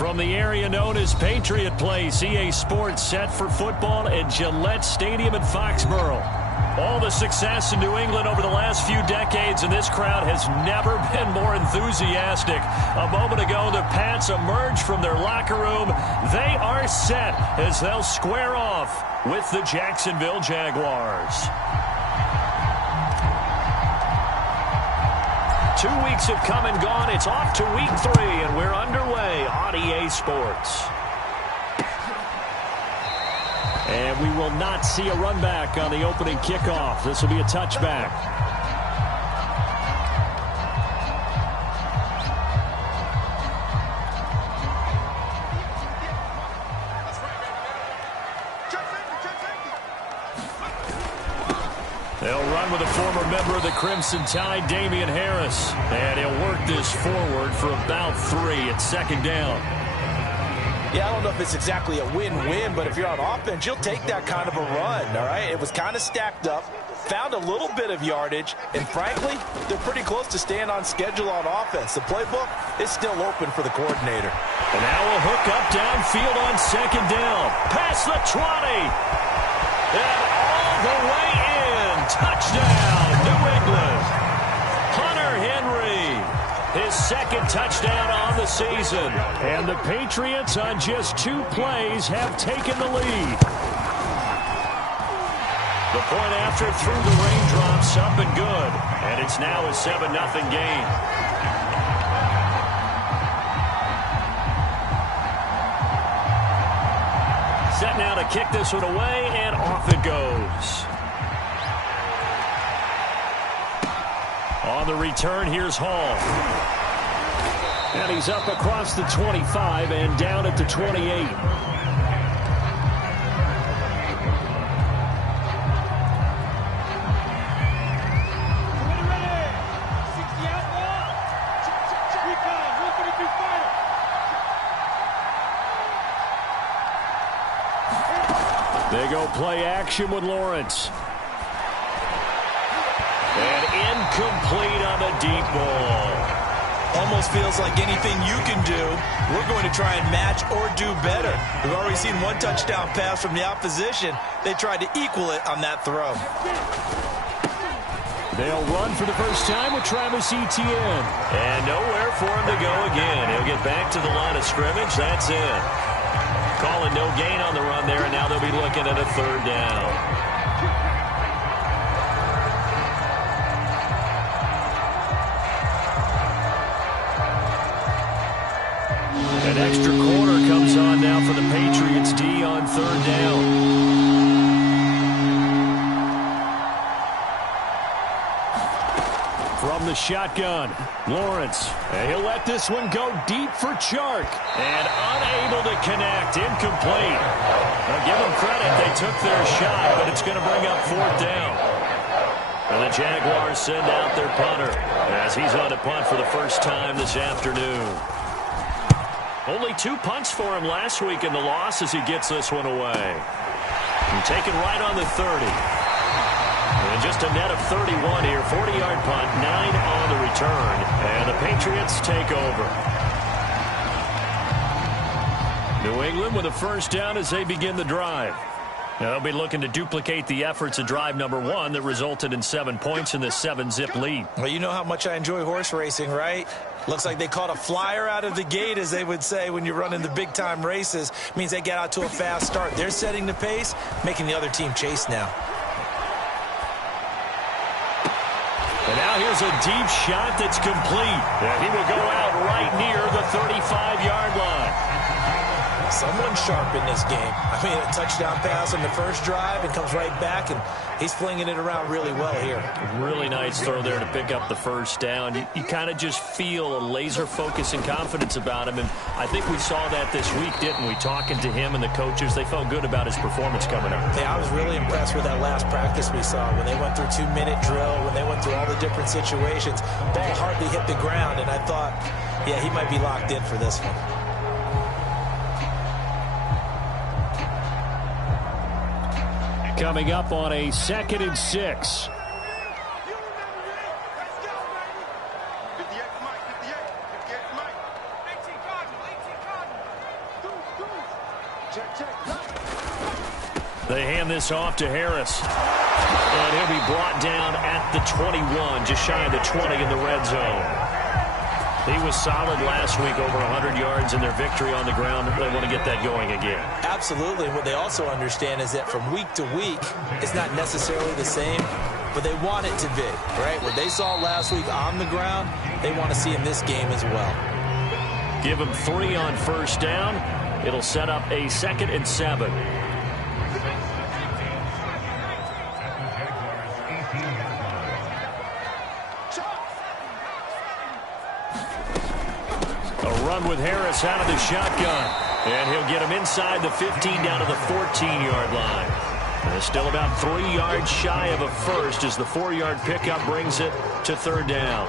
From the area known as Patriot Place, EA Sports set for football at Gillette Stadium in Foxborough. All the success in New England over the last few decades, and this crowd has never been more enthusiastic. A moment ago, the Pats emerged from their locker room. They are set as they'll square off with the Jacksonville Jaguars. 2 weeks have come and gone. It's off to week 3, and we're underway on EA Sports. And we will not see a run back on the opening kickoff. This will be a touchback. They'll run with a former member of the Crimson Tide, Damian Harris. And he'll work this forward for about 3 at second down. Yeah, I don't know if it's exactly a win-win, but if you're on offense, you'll take that kind of a run, all right? It was kind of stacked up, found a little bit of yardage, and frankly, they're pretty close to staying on schedule on offense. The playbook is still open for the coordinator. And now we'll hook up downfield on second down. Past the 20. And all the way in. Touchdown, New England. Hunter Henry, his second touchdown on the season. And the Patriots on just 2 plays have taken the lead. The point after through the raindrops, up and good. And it's now a 7-0 game. Set now to kick this one away, and off it goes. On the return, here's Hall. And he's up across the 25 and down at the 28. They go play action with Lawrence. And incomplete on the deep ball. Almost feels like anything you can do, we're going to try and match or do better. We've already seen 1 touchdown pass from the opposition. They tried to equal it on that throw. They'll run for the first time with Travis Etienne. And nowhere for him to go again. He'll get back to the line of scrimmage. That's it. Calling no gain on the run there, and now they'll be looking at a 3rd down. An extra quarter comes on now for the Patriots D on 3rd down. From the shotgun, Lawrence. He'll let this one go deep for Chark. And unable to connect. Incomplete. Now give them credit. They took their shot, but it's going to bring up 4th down. And the Jaguars send out their punter as he's on a punt for the first time this afternoon. Only 2 punts for him last week in the loss as he gets this one away. And taken right on the 30. And just a net of 31 here. 40-yard punt, 9 on the return. And the Patriots take over. New England with a first down as they begin the drive. Now they'll be looking to duplicate the efforts of drive number 1 that resulted in 7 points in this 7-zip lead. Well, you know how much I enjoy horse racing, right? Looks like they caught a flyer out of the gate, as they would say when you're running the big-time races. Means they get out to a fast start. They're setting the pace, making the other team chase now. And now here's a deep shot that's complete. And he will go out right near the 35-yard line. Someone sharp in this game. I mean, a touchdown pass on the first drive and comes right back, and he's flinging it around really well here. Really nice throw there to pick up the first down. You kind of just feel a laser focus and confidence about him, and I think we saw that this week, didn't we? Talking to him and the coaches, they felt good about his performance coming up. Yeah, I was really impressed with that last practice we saw when they went through 2-minute drill, when they went through all the different situations. Ball hardly hit the ground, and I thought, yeah, he might be locked in for this one. Coming up on a 2nd and 6. They hand this off to Harris. And he'll be brought down at the 21, just shy of the 20 in the red zone. He was solid last week, over 100 yards in their victory on the ground. They want to get that going again. Absolutely. What they also understand is that from week to week, it's not necessarily the same, but they want it to be, right? What they saw last week on the ground, they want to see in this game as well. Give them 3 on first down. It'll set up a 2nd and 7. With Harris out of the shotgun. And he'll get him inside the 15 down to the 14-yard line. And it's still about 3 yards shy of a first as the 4-yard pickup brings it to 3rd down.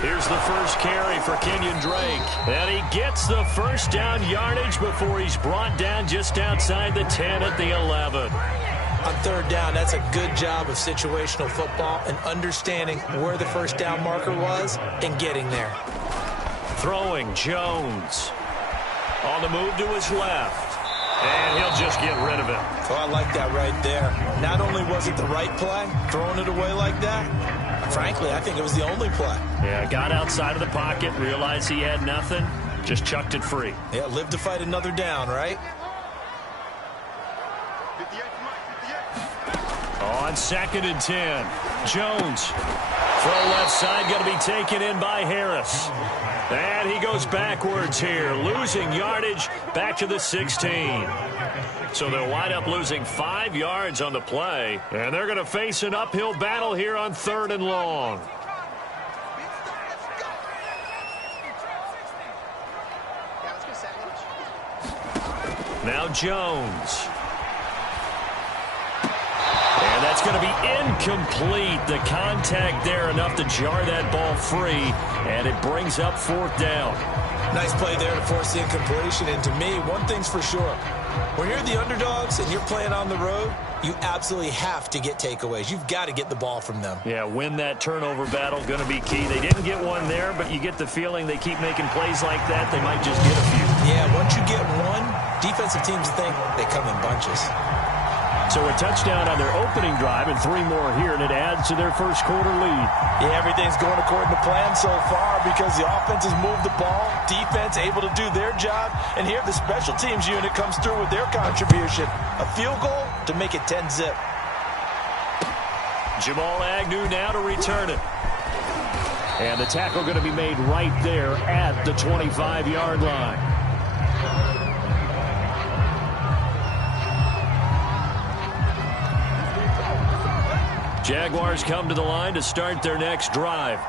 Here's the first carry for Kenyon Drake. And he gets the first down yardage before he's brought down just outside the 10 at the 11. On 3rd down, that's a good job of situational football and understanding where the first down marker was and getting there. Throwing Jones. On the move to his left. And he'll just get rid of it. Oh, I like that right there. Not only was it the right play, throwing it away like that, frankly, I think it was the only play. Yeah, got outside of the pocket, realized he had nothing, just chucked it free. Yeah, live to fight another down, right? On 2nd and 10, Jones. Throw left side, going to be taken in by Harris. And he goes backwards here, losing yardage back to the 16. So they'll wind up losing 5 yards on the play. And they're going to face an uphill battle here on 3rd and long. Now Jones. And that's going to be incomplete. The contact there enough to jar that ball free. And it brings up 4th down. Nice play there to force the incompletion. And to me, one thing's for sure. When you're the underdogs and you're playing on the road, you absolutely have to get takeaways. You've got to get the ball from them. Yeah, win that turnover battle, going to be key. They didn't get one there, but you get the feeling they keep making plays like that, they might just get a few. Yeah, once you get one, defensive teams think they come in bunches. So a touchdown on their opening drive and 3 more here, and it adds to their first quarter lead. Yeah, everything's going according to plan so far because the offense has moved the ball, defense able to do their job, and here the special teams unit comes through with their contribution. A field goal to make it 10-zip. Jamal Agnew now to return it. And the tackle going to be made right there at the 25-yard line. Jaguars come to the line to start their next drive.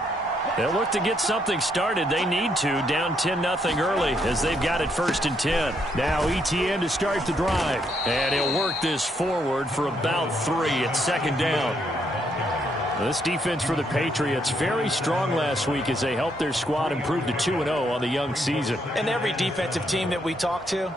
They'll look to get something started. They need to, down 10-0 early as they've got it 1st and 10. Now Etienne to start the drive. And he'll work this forward for about 3 at 2nd down. This defense for the Patriots very strong last week as they helped their squad improve to 2-0 on the young season. And every defensive team that we talk to,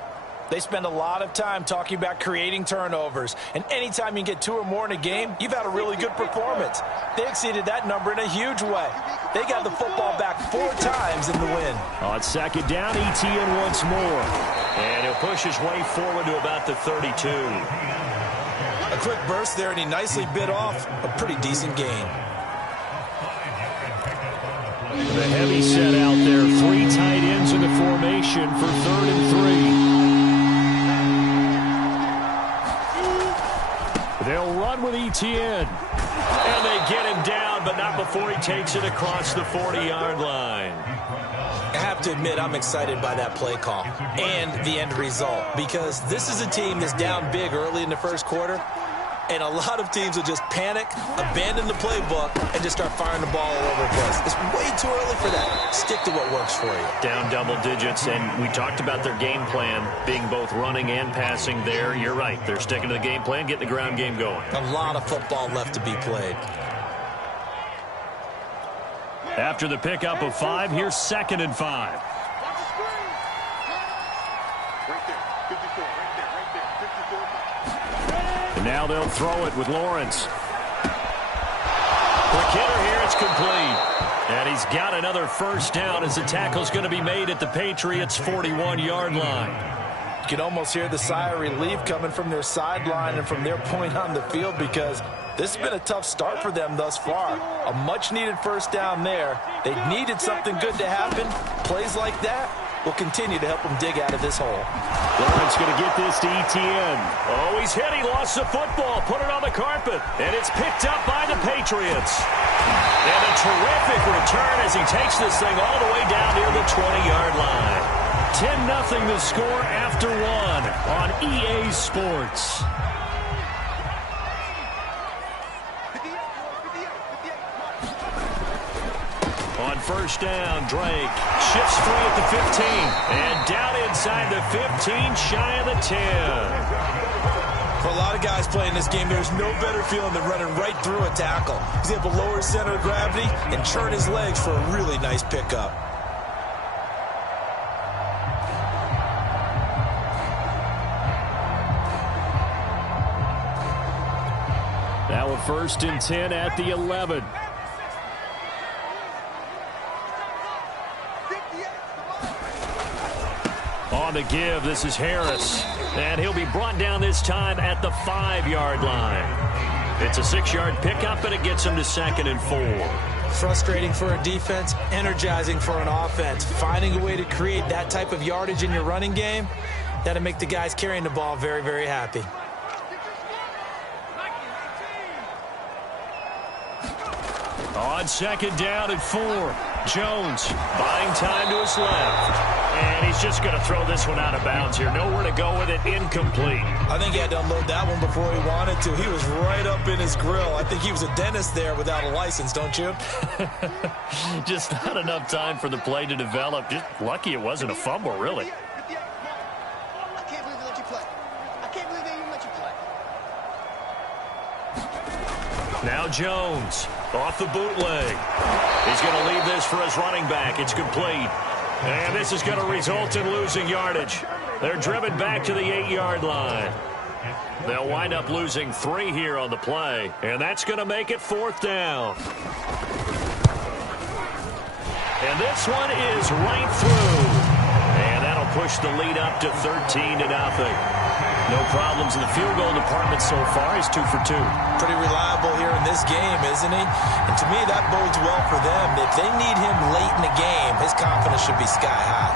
they spend a lot of time talking about creating turnovers. And anytime you get 2 or more in a game, you've had a really good performance. They exceeded that number in a huge way. They got the football back 4 times in the win. On 2nd down, Etienne once more. And he'll push his way forward to about the 32. A quick burst there, and he nicely bit off a pretty decent gain. The heavy set out there. 3 tight ends in the formation for 3rd and 3. They'll run with Etienne. And they get him down, but not before he takes it across the 40-yard line. I have to admit, I'm excited by that play call and the end result because this is a team that's down big early in the first quarter, and a lot of teams will just panic, abandon the playbook, and just start firing the ball all over the place. It's way too early for that. Stick to what works for you. Down double digits, and we talked about their game plan being both running and passing there. You're right. They're sticking to the game plan, getting the ground game going. A lot of football left to be played. After the pickup of 5, here's 2nd and 5. And now they'll throw it with Lawrence. Quick hitter here, it's complete. And he's got another first down as the tackle's going to be made at the Patriots' 41-yard line. You can almost hear the sigh of relief coming from their sideline and from their point on the field, because this has been a tough start for them thus far. A much-needed first down there. They needed something good to happen. Plays like that will continue to help them dig out of this hole. Lawrence going to get this to Etienne. Oh, he's hit. He lost the football. Put it on the carpet. And it's picked up by the Patriots. And a terrific return as he takes this thing all the way down near the 20-yard line. 10-0 the score after 1 on EA Sports. On first down, Drake shifts free at the 15. And down inside the 15, shy of the 10. For a lot of guys playing this game, there's no better feeling than running right through a tackle. He's able to lower his center of gravity and turn his legs for a really nice pickup. Now a 1st and 10 at the 11. On the give, this is Harris. And he'll be brought down this time at the 5-yard line. It's a 6-yard pickup, and it gets him to 2nd and 4. Frustrating for a defense, energizing for an offense. Finding a way to create that type of yardage in your running game, that'll make the guys carrying the ball very, very happy. On 2nd down at 4, Jones buying time to his left. And he's just going to throw this one out of bounds here. Nowhere to go with it. Incomplete. I think he had to unload that one before he wanted to. He was right up in his grill. I think he was a dentist there without a license, don't you? Just not enough time for the play to develop. Just lucky it wasn't a fumble, really. I can't believe they let you play. I can't believe they even let you play. Now Jones off the bootleg. He's going to leave this for his running back. It's complete. And this is going to result in losing yardage. They're driven back to the 8-yard line. They'll wind up losing 3 here on the play. And that's going to make it 4th down. And this one is right through. And that'll push the lead up to 13-0. No problems in the field goal department so far. He's 2 for 2. Pretty reliable here in this game, isn't he? And to me, that bodes well for them. If they need him late in the game, his confidence should be sky high.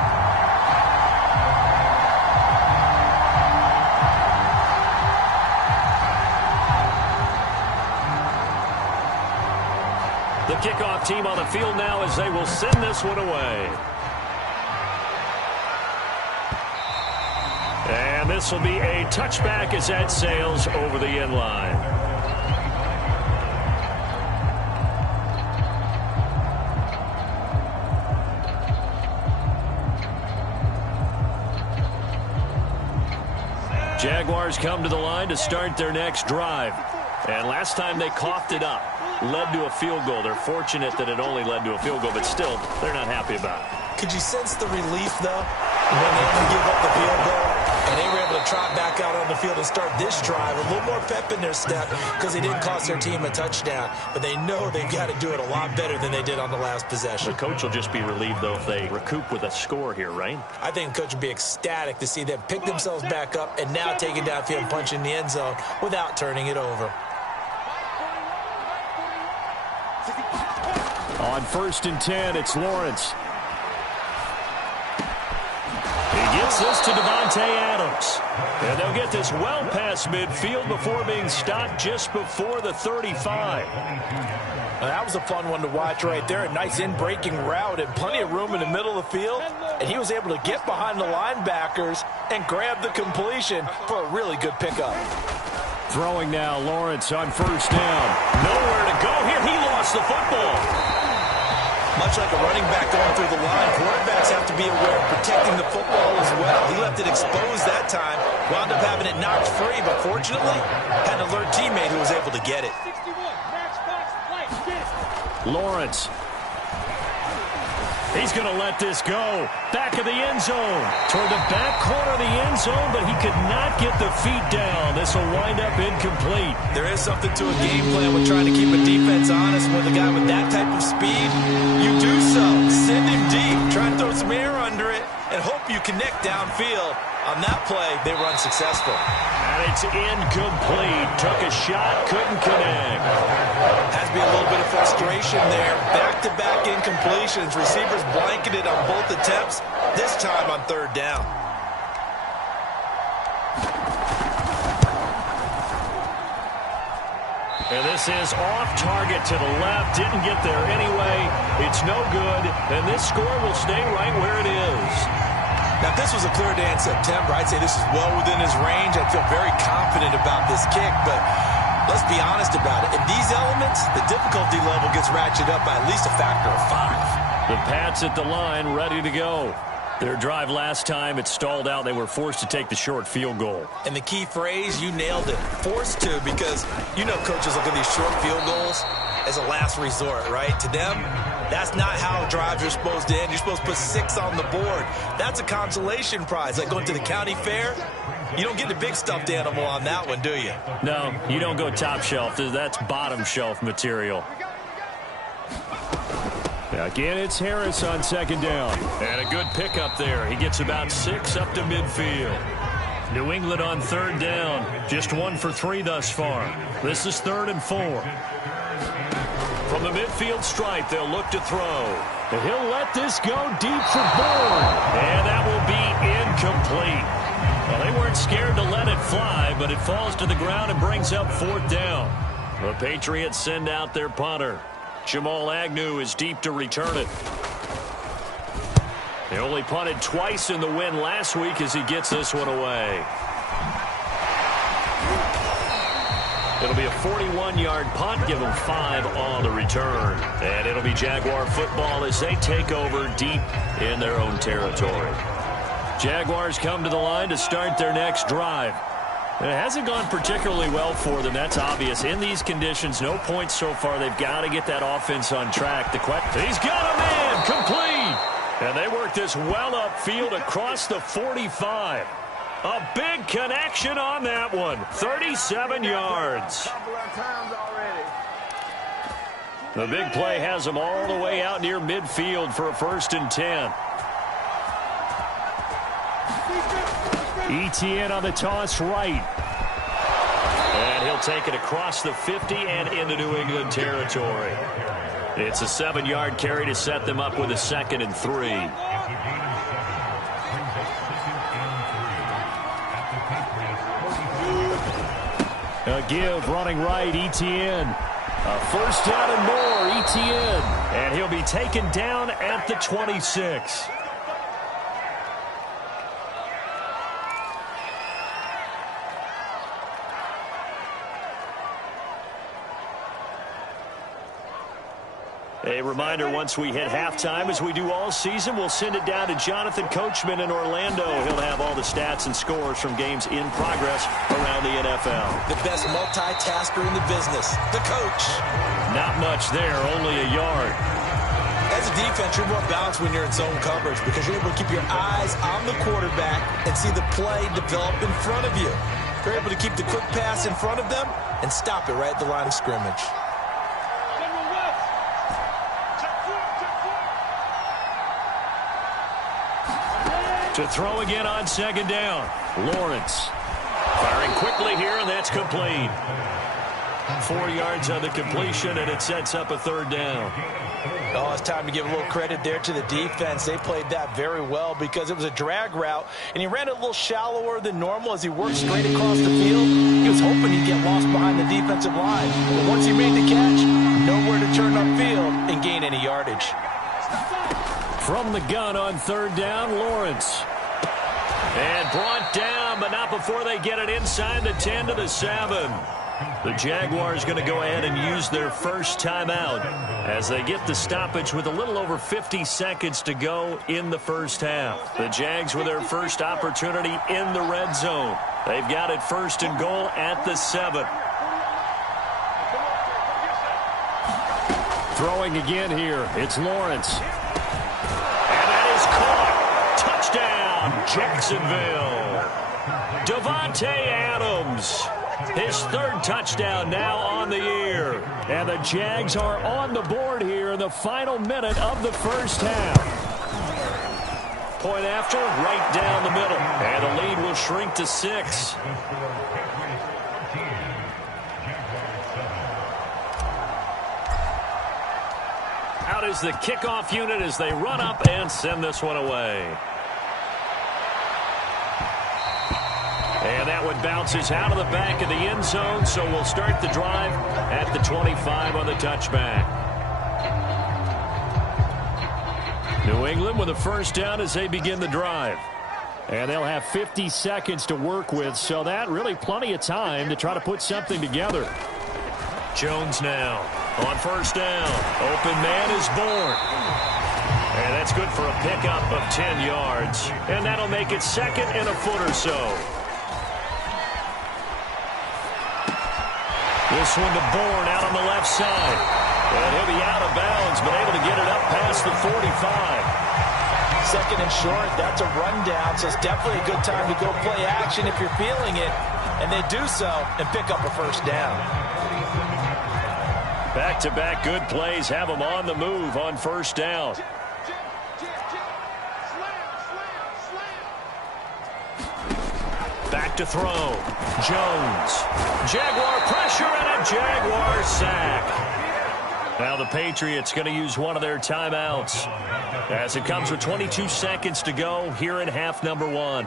The kickoff team on the field now as they will send this one away. And this will be a touchback as that sails over the end line. Jaguars come to the line to start their next drive. And last time they coughed it up, led to a field goal. They're fortunate that it only led to a field goal, but still, they're not happy about it. Could you sense the relief, though, when they had to give up the field goal? And they were able to trot back out on the field and start this drive. A little more pep in their step because they didn't cost their team a touchdown. But they know they've got to do it a lot better than they did on the last possession. The coach will just be relieved, though, if they recoup with a score here, right? I think the coach would be ecstatic to see them pick themselves back up and now take it downfield and punch in the end zone without turning it over. On 1st and 10, it's Lawrence. He gets this to Devontae Adams. And they'll get this well past midfield before being stopped just before the 35. Now, that was a fun one to watch right there. A nice in-breaking route and plenty of room in the middle of the field. And he was able to get behind the linebackers and grab the completion for a really good pickup. Throwing now, Lawrence on 1st down. Nowhere to go here. He lost the football. Much like a running back going through the line, quarterbacks have to be aware of protecting the football as well. He left it exposed that time, wound up having it knocked free, but fortunately, had an alert teammate who was able to get it. Lawrence He's going to let this go. Back of the end zone. Toward the back corner of the end zone, but he could not get the feet down. This will wind up incomplete. There is something to a game plan with trying to keep a defense honest. With a guy with that type of speed, you do so. Send him deep. Try and throw some air under it and hope you connect downfield. On that play, they were unsuccessful. And it's incomplete. Took a shot, couldn't connect. Has to be a little bit of frustration there. Back-to-back incompletions. Receivers blanketed on both attempts, this time on third down. And this is off target to the left. Didn't get there anyway. It's no good. And this score will stay right where it is. Now, if this was a clear day in September, I'd say this is well within his range. I'd feel very confident about this kick, but let's be honest about it. In these elements, the difficulty level gets ratcheted up by at least a factor of 5. The Pats at the line, ready to go. Their drive last time, it stalled out. They were forced to take the short field goal. And the key phrase, you nailed it. Forced to, because you know coaches look at these short field goals as a last resort, right? To them, that's not how drives are supposed to end. You're supposed to put 6 on the board. That's a consolation prize. Like going to the county fair, you don't get the big stuffed animal on that one, do you? No, you don't go top shelf. That's bottom shelf material. Again, it's Harris on second down. And a good pickup there. He gets about 6 up to midfield. New England on third down. Just 1 for 3 thus far. This is 3rd and 4. From the midfield stripe, they'll look to throw. And he'll let this go deep for Bourne. And that will be incomplete. Well, they weren't scared to let it fly, but it falls to the ground and brings up 4th down. The Patriots send out their punter. Jamal Agnew is deep to return it. They only punted twice in the win last week as he gets this one away. It'll be a 41-yard punt. Give them 5 on the return. And it'll be Jaguar football as they take over deep in their own territory. Jaguars come to the line to start their next drive. It hasn't gone particularly well for them. That's obvious. In these conditions, no points so far. They've got to get that offense on track. He's got a man. Complete. And they work this well upfield across the 45. A big connection on that one. 37 yards. The big play has them all the way out near midfield for a 1st and 10. Etienne on the toss right. And he'll take it across the 50 and into New England territory. It's a 7-yard carry to set them up with a 2nd and 3. A give running right, Etienne. A 1st down and more, Etienne. And he'll be taken down at the 26. A reminder, once we hit halftime, as we do all season, we'll send it down to Jonathan Coachman in Orlando. He'll have all the stats and scores from games in progress around the NFL. The best multitasker in the business, the coach. Not much there, only a yard. As a defense, you're more balanced when you're in zone coverage because you're able to keep your eyes on the quarterback and see the play develop in front of you. You're able to keep the quick pass in front of them and stop it right at the line of scrimmage. To throw again on second down. Lawrence firing quickly here, and that's complete. 4 yards on the completion, and it sets up a 3rd down. Oh, it's time to give a little credit there to the defense. They played that very well because it was a drag route, and he ran it a little shallower than normal as he worked straight across the field. He was hoping he'd get lost behind the defensive line. But once he made the catch, nowhere to turn upfield and gain any yardage. From the gun on 3rd down, Lawrence. And brought down, but not before they get it inside the 10 to the 7. The Jaguars going to go ahead and use their first timeout as they get the stoppage with a little over 50 seconds to go in the first half. The Jags with their first opportunity in the red zone. They've got it 1st and goal at the 7. Throwing again here, it's Lawrence. caught. Touchdown, Jacksonville. Davante Adams, his third touchdown now on the year. And the Jags are on the board here in the final minute of the first half. Point after, right down the middle. And the lead will shrink to 6. Out is the kickoff unit as they run up and send this one away. And that one bounces out of the back of the end zone, so we'll start the drive at the 25 on the touchback. New England with a first down as they begin the drive. And they'll have 50 seconds to work with, so that really plenty of time to try to put something together. Jones now on first down. Open man is born. And that's good for a pickup of 10 yards. And that'll make it second and a foot or so. This one to Bourne out on the left side. And he'll be out of bounds, but able to get it up past the 45. Second and short, that's a rundown, so it's definitely a good time to go play action if you're feeling it. And they do so and pick up a first down. Back-to-back good plays have them on the move on first down. Back to throw. Jones. Jaguar pressure and a Jaguar sack. Now the Patriots going to use one of their timeouts as it comes with 22 seconds to go here in half number 1.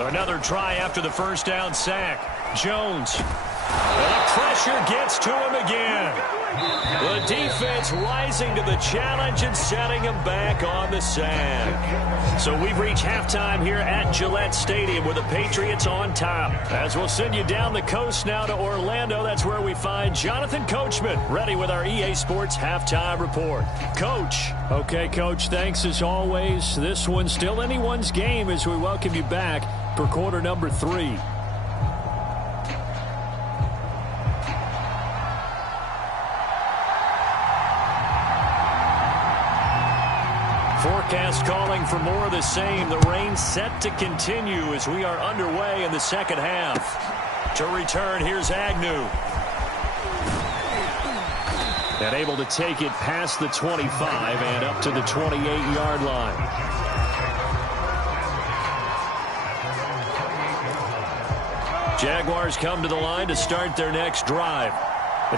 Another try after the first down sack. Jones. And the pressure gets to him again. The defense rising to the challenge and setting him back on the sack. So we've reached halftime here at Gillette Stadium with the Patriots on top. As we'll send you down the coast now to Orlando, that's where we find Jonathan Coachman ready with our EA Sports halftime report. Coach. Okay, Coach, thanks as always. This one's still anyone's game as we welcome you back for quarter number 3. Forecast calling for more of the same. The rain set to continue as we are underway in the second half. To return, here's Agnew. And able to take it past the 25 and up to the 28-yard line. Jaguars come to the line to start their next drive.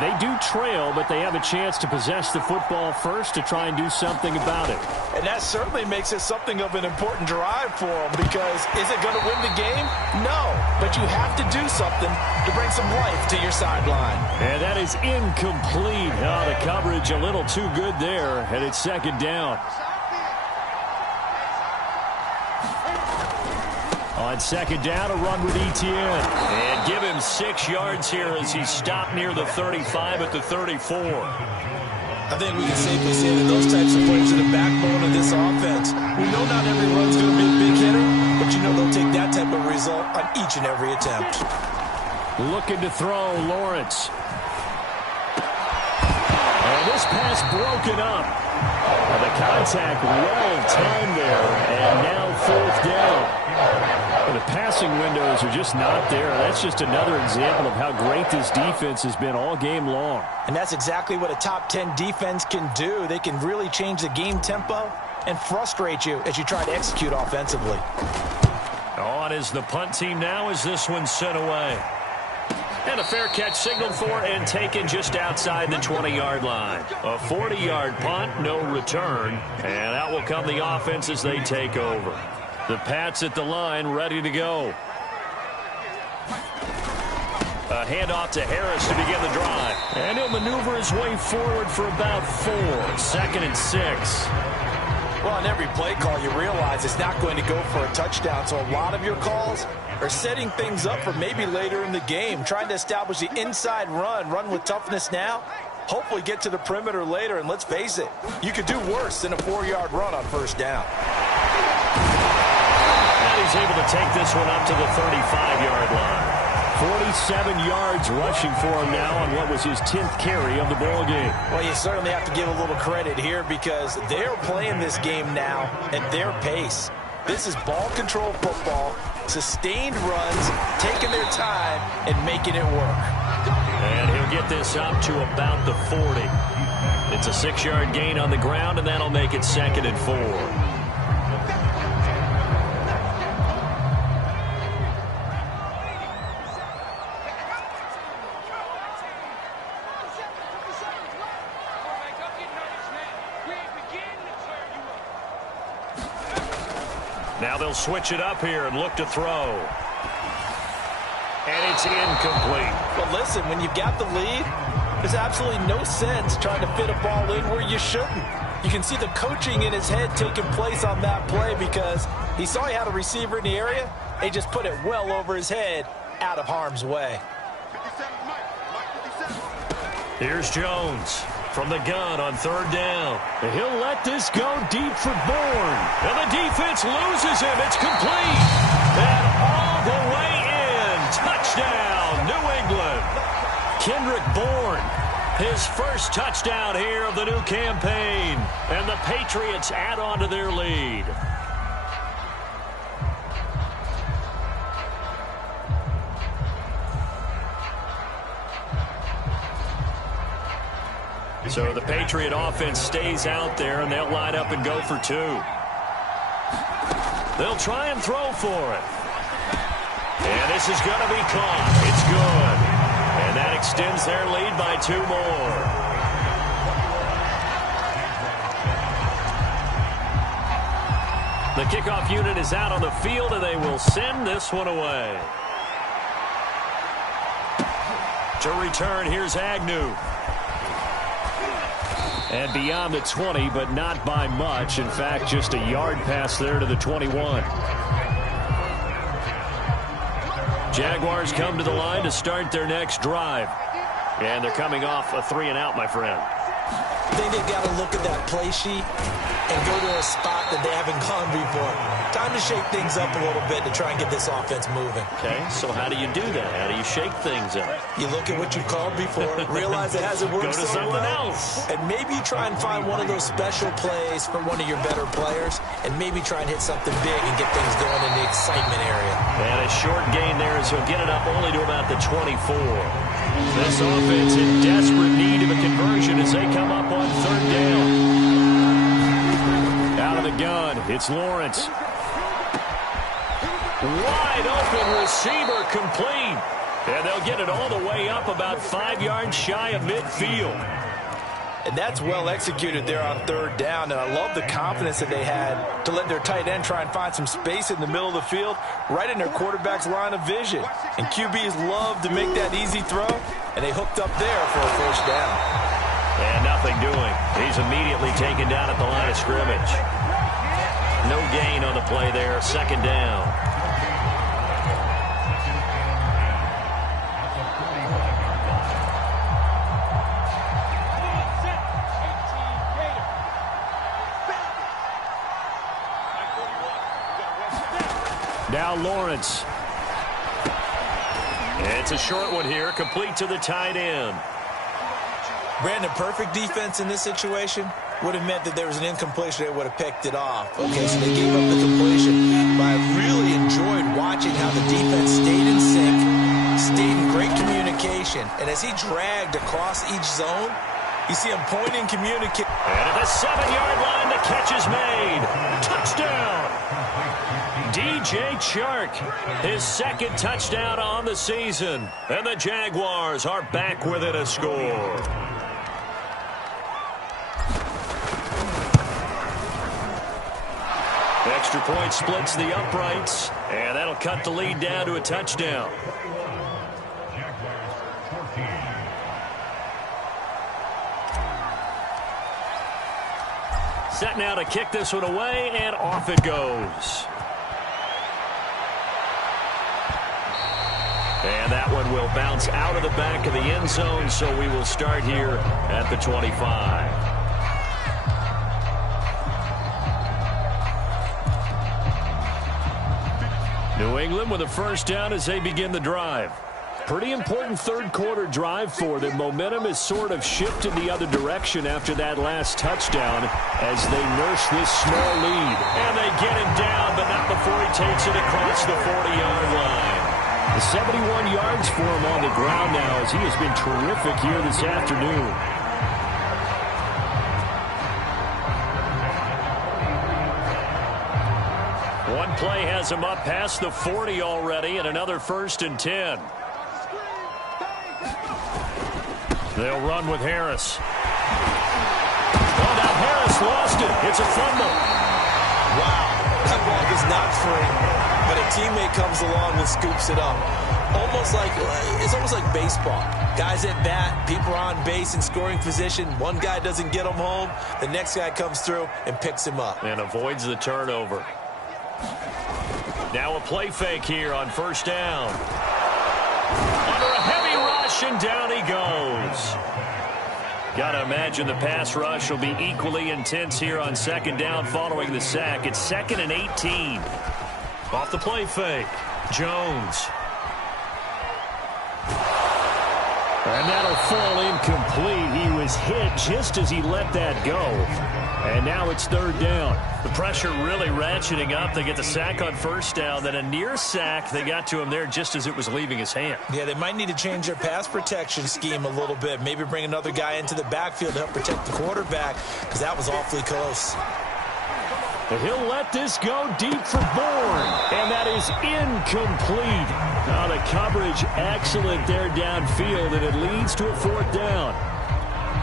They do trail, but they have a chance to possess the football first to try and do something about it. And that certainly makes it something of an important drive for them, because is it going to win the game? No, but you have to do something to bring some life to your sideline. And that is incomplete. Oh, the coverage a little too good there, and it's second down. On second down, a run with Etienne. And give him 6 yards here as he stopped near the 35 at the 34. I think we can safely say that those types of plays are the backbone of this offense. We know not every run's going to be a big hitter, but you know they'll take that type of result on each and every attempt. Looking to throw, Lawrence. And this pass broken up. And the contact well timed there, and now fourth down. The passing windows are just not there. That's just another example of how great this defense has been all game long. And that's exactly what a top 10 defense can do. They can really change the game tempo and frustrate you as you try to execute offensively. On is the punt team now as this one's sent away. And a fair catch signaled for and taken just outside the 20-yard line. A 40-yard punt, no return. And out will come the offense as they take over. The Pats at the line, ready to go. A handoff to Harris to begin the drive. And he'll maneuver his way forward for about 4. 2nd and 6. Well, on every play call, you realize it's not going to go for a touchdown. So a lot of your calls are setting things up for maybe later in the game, trying to establish the inside run with toughness now. Hopefully get to the perimeter later, and let's face it, you could do worse than a 4-yard run on first down. And he's able to take this one up to the 35-yard line. 47 yards rushing for him now on what was his 10th carry of the ball game. Well, you certainly have to give a little credit here because they're playing this game now at their pace. This is ball control football, sustained runs, taking their time and making it work. And he'll get this up to about the 40. It's a 6-yard gain on the ground, and that'll make it 2nd and 4. Now they'll switch it up here and look to throw. And it's incomplete. Well, listen, when you've got the lead, there's absolutely no sense trying to fit a ball in where you shouldn't. You can see the coaching in his head taking place on that play because he saw he had a receiver in the area. He just put it well over his head, out of harm's way. Here's Jones from the gun on 3rd down. He'll let this go deep for Bourne. And the defense loses him. It's complete. And all the way in. Touchdown, New England. Kendrick Bourne, his first touchdown here of the new campaign. And the Patriots add on to their lead. So the Patriot offense stays out there, and they'll line up and go for 2. They'll try and throw for it. And this is going to be caught. It's good. And that extends their lead by 2 more. The kickoff unit is out on the field, and they will send this one away. To return, here's Agnew. And beyond the 20, but not by much. In fact, just a yard pass there to the 21. Jaguars come to the line to start their next drive. And they're coming off a 3-and-out, my friend. I think they've got to look at that play sheet and go to a spot that they haven't gone before. Time to shake things up a little bit to try and get this offense moving. Okay, so how do you do that? How do you shake things up? You look at what you called before, realize it hasn't worked Go to so something well, else. and maybe you try and find one of those special plays for one of your better players, and maybe try and hit something big and get things going in the excitement area. And a short gain there as he'll get it up only to about the 24. This offense in desperate need of a conversion as they come up on 3rd down. Out of the gun, it's Lawrence. Wide open receiver complete. And they'll get it all the way up about 5 yards shy of midfield. And that's well executed there on 3rd down. And I love the confidence that they had to let their tight end try and find some space in the middle of the field, right in their quarterback's line of vision. And QBs love to make that easy throw, and they hooked up there for a 1st down. And nothing doing. He's immediately taken down at the line of scrimmage. No gain on the play there. 2nd down. Now Lawrence. It's a short one here, complete to the tight end. Brandon, perfect defense in this situation would have meant that there was an incompletion. They would have picked it off. Okay, so they gave up the completion. But I really enjoyed watching how the defense stayed in sync, stayed in great communication. And as he dragged across each zone, you see him pointing, communicating. And at the 7-yard line, the catch is made. Touchdown! DJ Chark, his 2nd touchdown on the season. And the Jaguars are back within a score. Extra point splits the uprights, and that'll cut the lead down to a touchdown. Set now to kick this one away, and off it goes. And that one will bounce out of the back of the end zone, so we will start here at the 25. New England with a 1st down as they begin the drive. Pretty important third-quarter drive for them. Momentum has sort of shifted the other direction after that last touchdown as they nurse this small lead. And they get him down, but not before he takes it across the 40-yard line. 71 yards for him on the ground now as he has been terrific here this afternoon. One play has him up past the 40 already, and another 1st and 10. They'll run with Harris. Oh, now Harris lost it. It's a fumble. Wow, that ball was not free, but a teammate comes along and scoops it up. It's almost like baseball. Guys at bat, people are on base in scoring position. One guy doesn't get him home. The next guy comes through and picks him up. And avoids the turnover. Now a play fake here on 1st down. Under a heavy rush, and down he goes. Got to imagine the pass rush will be equally intense here on 2nd down following the sack. It's 2nd and 18. Off the play fake, Jones. And that'll fall incomplete. He was hit just as he let that go. And now it's 3rd down. The pressure really ratcheting up. They get the sack on 1st down. Then a near sack. They got to him there just as it was leaving his hand. Yeah, they might need to change their pass protection scheme a little bit. Maybe bring another guy into the backfield to help protect the quarterback, because that was awfully close. But he'll let this go deep for Bourne. And that is incomplete. Now the coverage excellent there downfield, and it leads to a 4th down.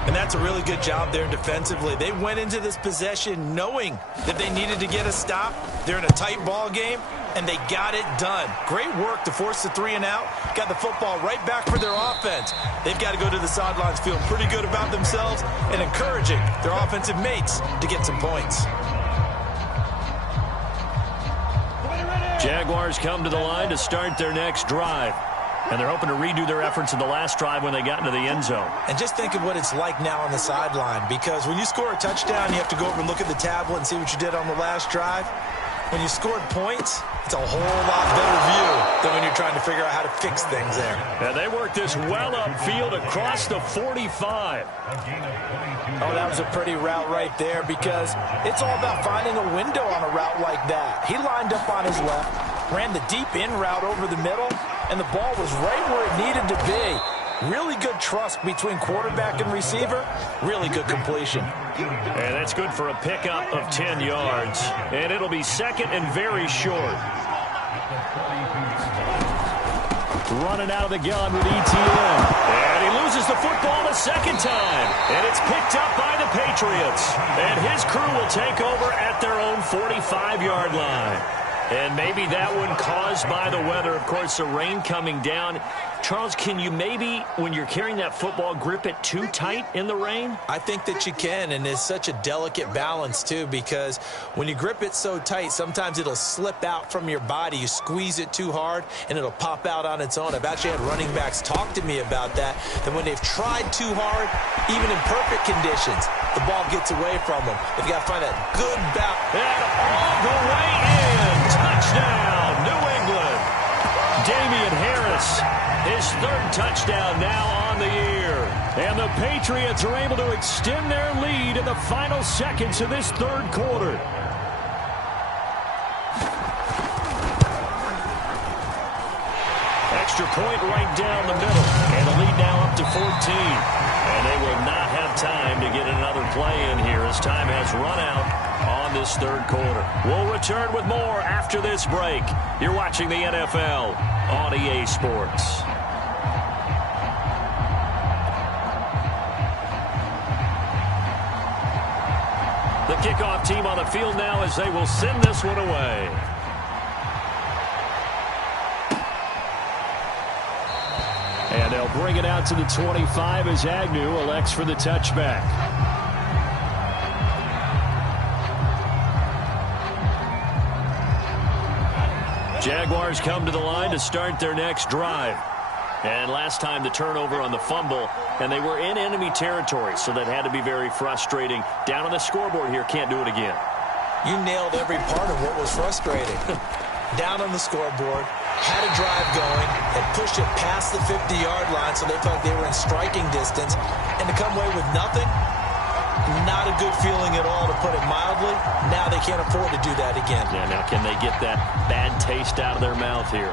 And that's a really good job there defensively. They went into this possession knowing that they needed to get a stop. They're in a tight ball game, and they got it done. Great work to force the 3 and out. Got the football right back for their offense. They've got to go to the sidelines feeling pretty good about themselves and encouraging their offensive mates to get some points. Jaguars come to the line to start their next drive. And they're hoping to redo their efforts in the last drive when they got into the end zone. And just think of what it's like now on the sideline, because when you score a touchdown, you have to go over and look at the tablet and see what you did on the last drive. When you scored points, it's a whole lot better view than when you're trying to figure out how to fix things there. And they work this well upfield across the 45. Oh, that was a pretty route right there, because it's all about finding a window on a route like that. He lined up on his left, ran the deep in route over the middle, and the ball was right where it needed to be. Really good trust between quarterback and receiver. Really good completion. And that's good for a pickup of 10 yards. And it'll be 2nd and very short. Running out of the gun with ETN. And he loses the football a 2nd time. And it's picked up by the Patriots. And his crew will take over at their own 45-yard line. And maybe that one caused by the weather. Of course, the rain coming down. Charles, can you maybe, when you're carrying that football, grip it too tight in the rain? I think that you can, and it's such a delicate balance, too, because when you grip it so tight, sometimes it'll slip out from your body. You squeeze it too hard, and it'll pop out on its own. I've actually had running backs talk to me about that when they've tried too hard, even in perfect conditions, the ball gets away from them. They've got to find a good balance. And all the way in. Touchdown, New England. Damian Harris, his 3rd touchdown now on the year. And the Patriots are able to extend their lead in the final seconds of this 3rd quarter. Extra point right down the middle. And the lead now up to 14. And they will not have time to get another play in here as time has run out on this 3rd quarter. We'll return with more after this break. You're watching the NFL on EA Sports. The kickoff team on the field now as they will send this one away. And they'll bring it out to the 25 as Agnew elects for the touchback. Jaguars come to the line to start their next drive. And last time the turnover on the fumble, and they were in enemy territory, so that had to be very frustrating. Down on the scoreboard here, can't do it again. You nailed every part of what was frustrating. Down on the scoreboard, had a drive going, had pushed it past the 50-yard line so they felt like they were in striking distance, and to come away with nothing, not a good feeling at all, to put it mildly. Now they can't afford to do that again. Yeah, now can they get that bad taste out of their mouth here?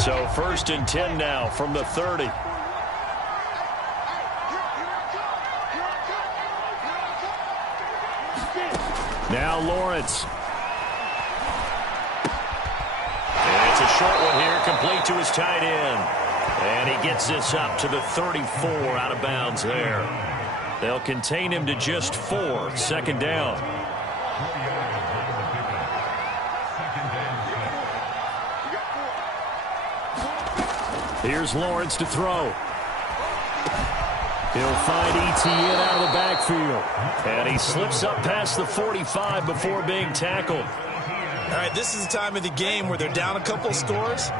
So 1st and 10 now from the 30. Now Lawrence. And it's a short one here, complete to his tight end. And he gets this up to the 34, out of bounds there. They'll contain him to just 4, 2nd down. Here's Lawrence to throw. He'll find Etienne out of the backfield. And he slips up past the 45 before being tackled. All right, this is the time of the game where they're down a couple scores,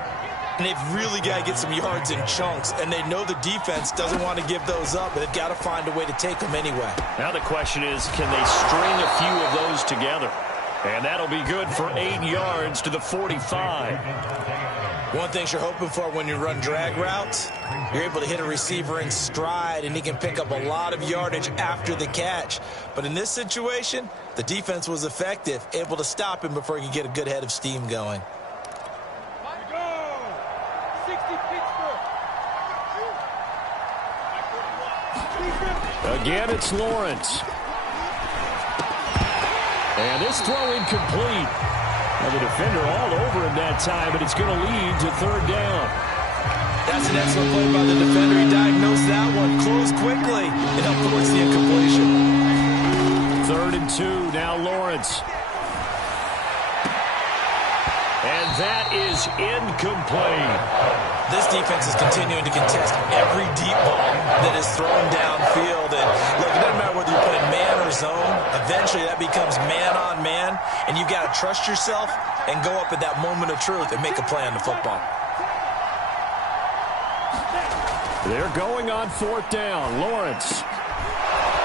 and they've really got to get some yards in chunks, and they know the defense doesn't want to give those up, but they've got to find a way to take them anyway. Now the question is, can they string a few of those together? And that'll be good for 8 yards to the 45. One thing you're hoping for when you run drag routes, you're able to hit a receiver in stride, and he can pick up a lot of yardage after the catch. But in this situation, the defense was effective, able to stop him before he could get a good head of steam going. Again, it's Lawrence. And this throw incomplete. Now the defender all over him that time, but it's going to lead to 3rd down. That's an excellent play by the defender. He diagnosed that one, closed quickly, and helped force the incompletion. 3rd and 2, now Lawrence. And that is incomplete. This defense is continuing to contest every deep ball that is thrown downfield. And look, it doesn't matter whether you're playing man or zone. Eventually that becomes man on man, and you've got to trust yourself and go up at that moment of truth and make a play on the football. They're going on 4th down. Lawrence.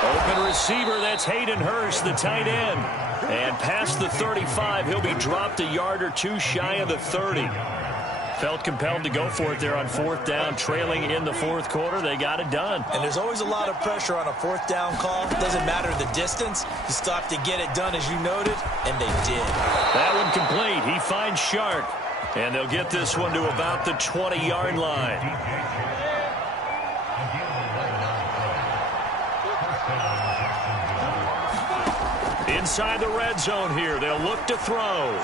Open receiver, that's Hayden Hurst, the tight end. And past the 35, he'll be dropped a yard or 2 shy of the 30. Felt compelled to go for it there on 4th down, trailing in the 4th quarter. They got it done. And there's always a lot of pressure on a 4th down call. It doesn't matter the distance. You still have to get it done, as you noted, and they did. That one complete. He finds Shark. And they'll get this one to about the 20-yard line. Inside the red zone here, they'll look to throw.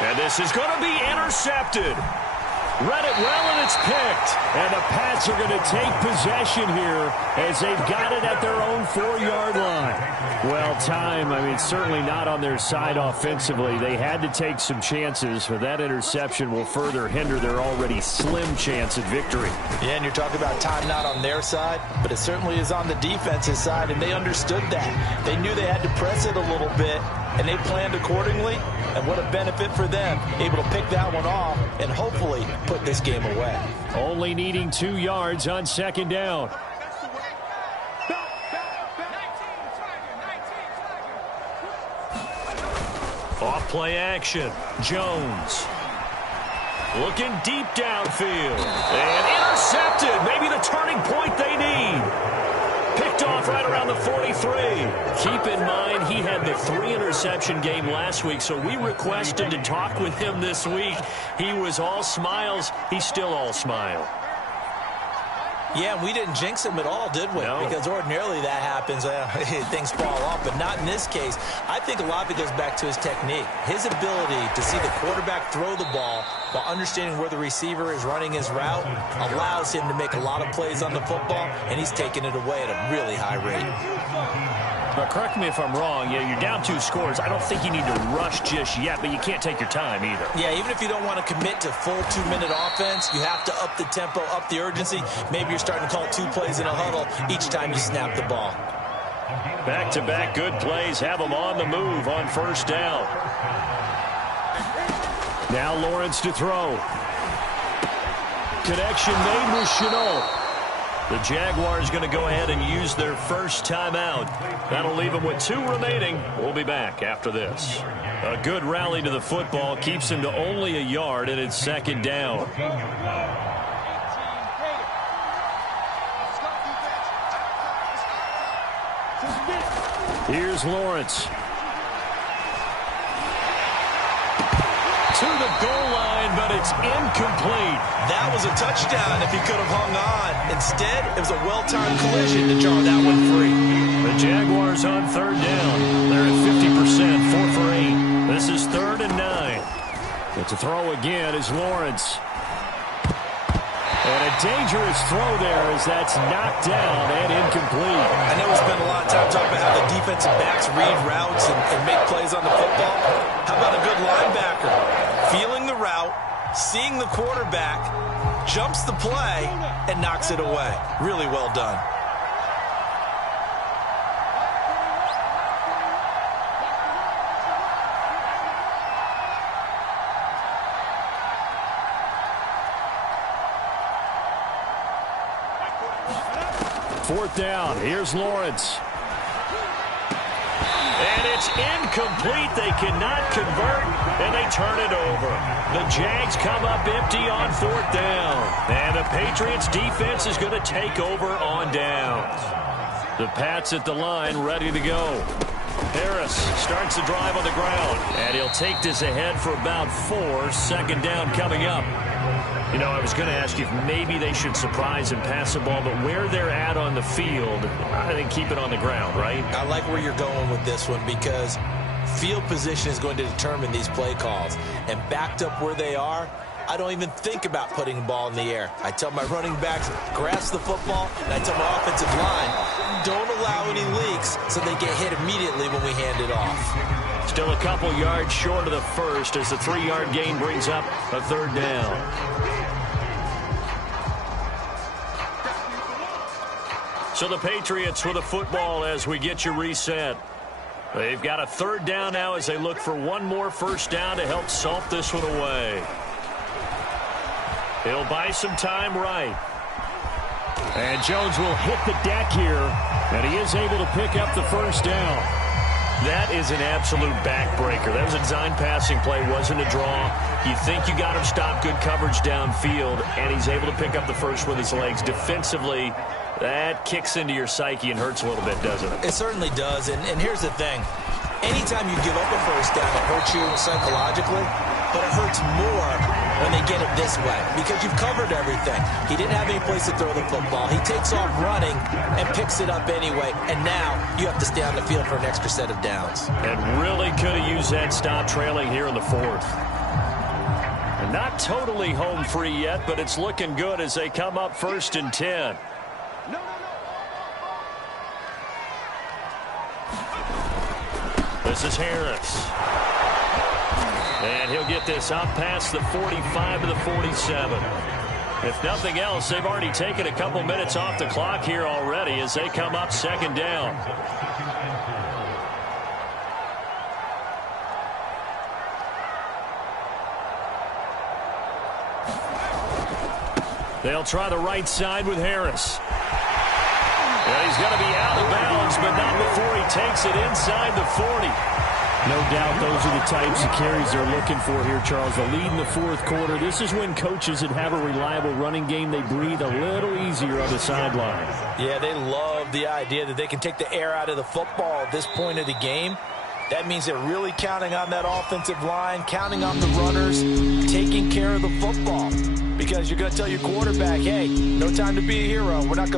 And this is going to be intercepted. Read it well, and it's picked. And the Pats are going to take possession here as they've got it at their own 4-yard line. Well, certainly not on their side offensively. They had to take some chances, but that interception will further hinder their already slim chance at victory. Yeah, and you're talking about time not on their side, but it certainly is on the defense's side, and they understood that. They knew they had to press it a little bit, and they planned accordingly, and what a benefit for them, able to pick that one off and hopefully put this game away. Only needing 2 yards on 2nd down. Off play action. Jones. Looking deep downfield. And intercepted. Maybe the turning point they need. Picked off right around the 43. Keep in mind, he had the 3-interception game last week, so we requested to talk with him this week. He was all smiles. He's still all smile. Yeah, we didn't jinx him at all, did we? No. Because ordinarily that happens. Things fall off, but not in this case. I think a lot of it goes back to his technique. His ability to see the quarterback throw the ball while understanding where the receiver is running his route allows him to make a lot of plays on the football, and he's taking it away at a really high rate. But correct me if I'm wrong. Yeah, you're down 2 scores. I don't think you need to rush just yet, but you can't take your time either. Yeah, even if you don't want to commit to full 2-minute offense, you have to up the tempo, up the urgency. Maybe you're starting to call 2 plays in a huddle each time you snap the ball. Back-to-back good plays have them on the move on 1st down. Now Lawrence to throw. Connection made with Chenault. The Jaguars going to go ahead and use their first timeout. That'll leave them with 2 remaining. We'll be back after this. A good rally to the football keeps him to only a yard, and it's 2nd down. Here's Lawrence. To the goal line, but it's incomplete. That was a touchdown if he could have hung on. Instead, it was a well-timed collision to draw that one free. The Jaguars on 3rd down. They're at 50%, 4 for 8. This is 3rd and 9. But to throw again is Lawrence. And a dangerous throw there as that's knocked down and incomplete. I know we spend a lot of time talking about how the defensive backs read routes and make plays on the football. How about a good linebacker? Feeling the route, seeing the quarterback, jumps the play, and knocks it away. Really well done. Fourth down. Here's Lawrence. And it's incomplete. They cannot convert, and they turn it over. The Jags come up empty on 4th down. And the Patriots defense is going to take over on downs. The Pats at the line ready to go. Harris starts the drive on the ground, and he'll take this ahead for about 4. 2nd down coming up. You know, I was going to ask you if maybe they should surprise and pass the ball, but where they're at on the field, I think keep it on the ground, right? I like where you're going with this one because field position is going to determine these play calls. And backed up where they are, I don't even think about putting the ball in the air. I tell my running backs, grasp the football, and I tell my offensive line, don't allow any leaks so they get hit immediately when we hand it off. Still a couple yards short of the first as the 3-yard gain brings up a 3rd down. So the Patriots with a football as we get you reset. They've got a 3rd down now as they look for one more first down to help salt this one away. He'll buy some time right. And Jones will hit the deck here, and he is able to pick up the first down. That is an absolute backbreaker. That was a design passing play, wasn't a draw. You think you got him stopped, good coverage downfield, and he's able to pick up the first with his legs. Defensively, that kicks into your psyche and hurts a little bit, doesn't it? It certainly does, and here's the thing. Anytime you give up a first down, it hurts you psychologically, but it hurts more when they get it this way because you've covered everything. He didn't have any place to throw the football. He takes off running and picks it up anyway, and now you have to stay on the field for an extra set of downs. And really could have used that stop trailing here in the 4th. And not totally home free yet, but it's looking good as they come up 1st and 10. This is Harris. And he'll get this up past the 45 to the 47. If nothing else, they've already taken a couple minutes off the clock here already as they come up 2nd down. They'll try the right side with Harris. And he's going to be out of bounds, but not before he takes it inside the 40. No doubt those are the types of carries they're looking for here, Charles. The lead in the 4th quarter. This is when coaches that have a reliable running game, they breathe a little easier on the sideline. Yeah, they love the idea that they can take the air out of the football at this point of the game. That means they're really counting on that offensive line, counting on the runners, taking care of the football. Because you're going to tell your quarterback, hey, no time to be a hero. We're not going to